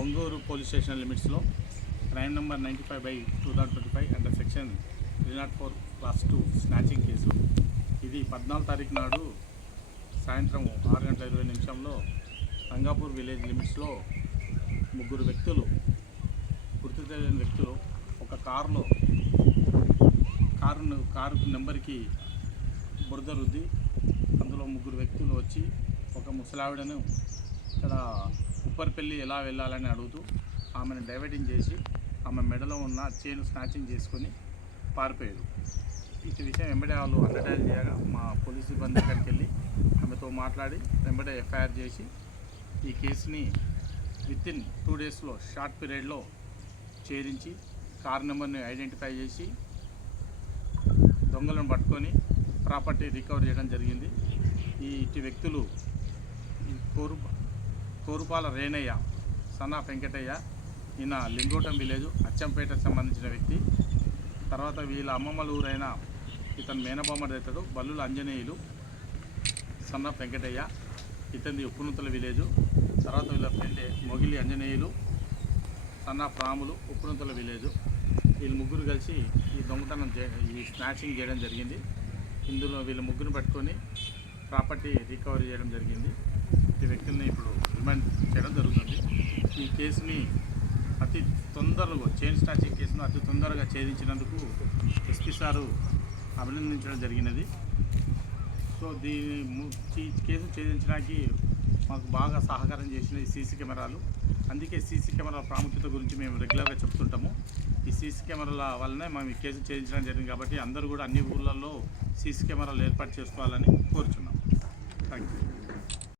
Bonguru police station లిమిట్స్లో crime number ninety five by two thousand twenty five under section three not four class two snatching case. ఇది పద్నాలుగు తారీఖు నాడు సాయంత్రం ఆరు గంటల ఇరవై నిమిషంలో రంగాపూర్ విలేజ్ లిమిట్స్లో ముగ్గురు వ్యక్తులు గుర్తు తెలియని వ్యక్తులు ఒక కారులో కారును కారు నెంబర్కి బురద రుద్ది అందులో ముగ్గురు వ్యక్తులు వచ్చి ఒక ముసలావిడను ఇక్కడ ఉప్పర్పల్లి ఎలా వెళ్ళాలని అడుగుతూ ఆమెను డైవర్టింగ్ చేసి ఆమె మెడలో ఉన్న చైన్ స్నాచింగ్ చేసుకొని పారిపోయారు. ఇటు విషయం వెంబడే వాళ్ళు అండర్టైల్ చేయగా మా పోలీస్ సిబ్బంది దగ్గరికి వెళ్ళి ఆమెతో మాట్లాడి వెంబడే ఎఫ్ఐఆర్ చేసి ఈ కేసుని విత్ ఇన్ టూ డేస్లో షార్ట్ పీరియడ్లో ఛేదించి కార్ నెంబర్ని ఐడెంటిఫై చేసి దొంగలను పట్టుకొని ప్రాపర్టీ రికవర్ చేయడం జరిగింది. ఈ ఇటు వ్యక్తులు ఈ కోరు కూరుపాల రేణయ్య సన్నా వెంకటయ్య ఈయన లింగోటం విలేజ్ అచ్చంపేటకు సంబంధించిన వ్యక్తి. తర్వాత వీళ్ళ అమ్మమ్మల ఊరైన ఇతను మేనబామ్మడి అవుతాడు బల్లుల అంజనేయులు సన్న వెంకటయ్య ఇతనిది ఉప్పునుతల విలేజు. తర్వాత వీళ్ళ ఫ్రెండ్ మొగిలి అంజనేయులు సన్న ప్రాములు ఉప్పునుతల విలేజు. వీళ్ళు ముగ్గురు కలిసి ఈ దొంగతనం చే ఈ స్నాచింగ్ చేయడం జరిగింది. ఇందులో వీళ్ళ ముగ్గురు పట్టుకొని ప్రాపర్టీ రికవరీ చేయడం జరిగింది. ఈ వ్యక్తుల్ని ఇప్పుడు రిమాండ్ చేయడం జరుగుతుంది. ఈ కేసుని అతి తొందరగా చైన్ స్టాచింగ్ కేసును అతి తొందరగా ఛేదించినందుకు ఎస్పీ సారు అభినందించడం జరిగినది. సో దీని ము- ఈ కేసు ఛేదించడానికి మాకు బాగా సహకారం చేసిన సీసీ కెమెరాలు. అందుకే సీసీ కెమెరాల ప్రాముఖ్యత గురించి మేము రెగ్యులర్గా చెప్తుంటాము. ఈ సీసీ కెమెరాల వల్లనే మేము ఈ కేసు ఛేదించడం జరిగింది కాబట్టి అందరూ కూడా అన్ని ఊళ్ళల్లో సీసీ కెమెరాలు ఏర్పాటు చేసుకోవాలని కోరుచున్నాం థ్యాంక్ యూ